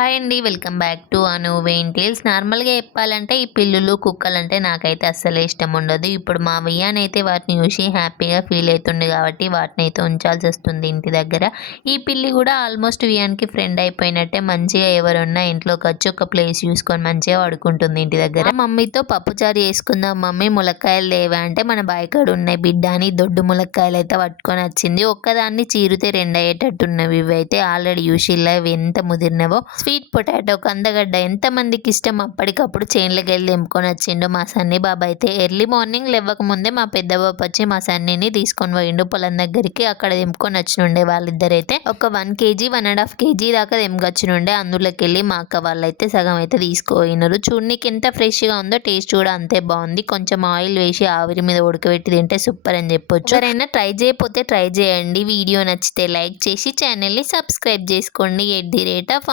Hi అండి. Welcome back to Anu వెయిన్ tales. నార్మల్‌గా చెప్పాలంటే ఈ పిల్లులు, కుక్కలంటే నాకైతే అస్సలే ఇష్టం ఉండదు. ఇప్పుడు మా వియ్యానైతే వాటిని చూసి హ్యాపీగా ఫీల్ అయితుండు కాబట్టి వాటినైతే ఉంచాల్సొస్తుంది ఇంటి దగ్గర. ఈ పిల్లి కూడా ఆల్మోస్ట్ వియాన్‌కి ఫ్రెండ్ అయిపోయినట్టే. మంచిగా ఎవరున్నా ఇంట్లోకొచ్చి ఒక ప్లేస్ చూసుకొని మంచిగా పడుకుంటుంది ఇంటి దగ్గర. మమ్మీతో పప్పుచారు చేసుకుందాం మమ్మీ, ములక్కాయలు లేవా అంటే మన బాయికాడ ఉన్నాయి బిడ్డ అని దొడ్డు ములక్కాయలు అయితే పట్టుకొని వచ్చింది. ఒక్కదాన్ని చీరితే రెండయ్యేటట్టున్నవి ఇవైతే. ఆల్రెడీ చూసిల్లా ఇవి ఎంత ముదిరినవో. స్వీట్ పొటాటో, కందగడ్డ ఎంతమందికి ఇష్టం. అప్పటికప్పుడు చేన్లకి వెళ్ళి తెంపుకొని వచ్చిండు మా సన్నీ బాబు అయితే. ఎర్లీ మార్నింగ్ లేవక ముందే మా పెద్ద బాబు వచ్చి మా సన్నీని తీసుకొని పోయిండు పొలం దగ్గరికి. అక్కడ తెంపుకొని వచ్చినుండే వాళ్ళిద్దరైతే ఒక 1 kg 1.5 kg దాకా తెంపుకొచ్చినుండే. అందులోకి వెళ్ళి మా అక్క వాళ్ళైతే సగం అయితే తీసుకుపోయినారు. చూడనీకి ఎంత ఫ్రెష్గా ఉందో, టేస్ట్ కూడా అంతే బాగుంది. కొంచెం ఆయిల్ వేసి ఆవిరి మీద ఉడకబెట్టి తింటే సూపర్ అని చెప్పొచ్చు. ఎవరైనా ట్రై చేయకపోతే ట్రై చేయండి. వీడియో నచ్చితే లైక్ చేసి ఛానల్ని సబ్స్క్రైబ్ చేసుకోండి. @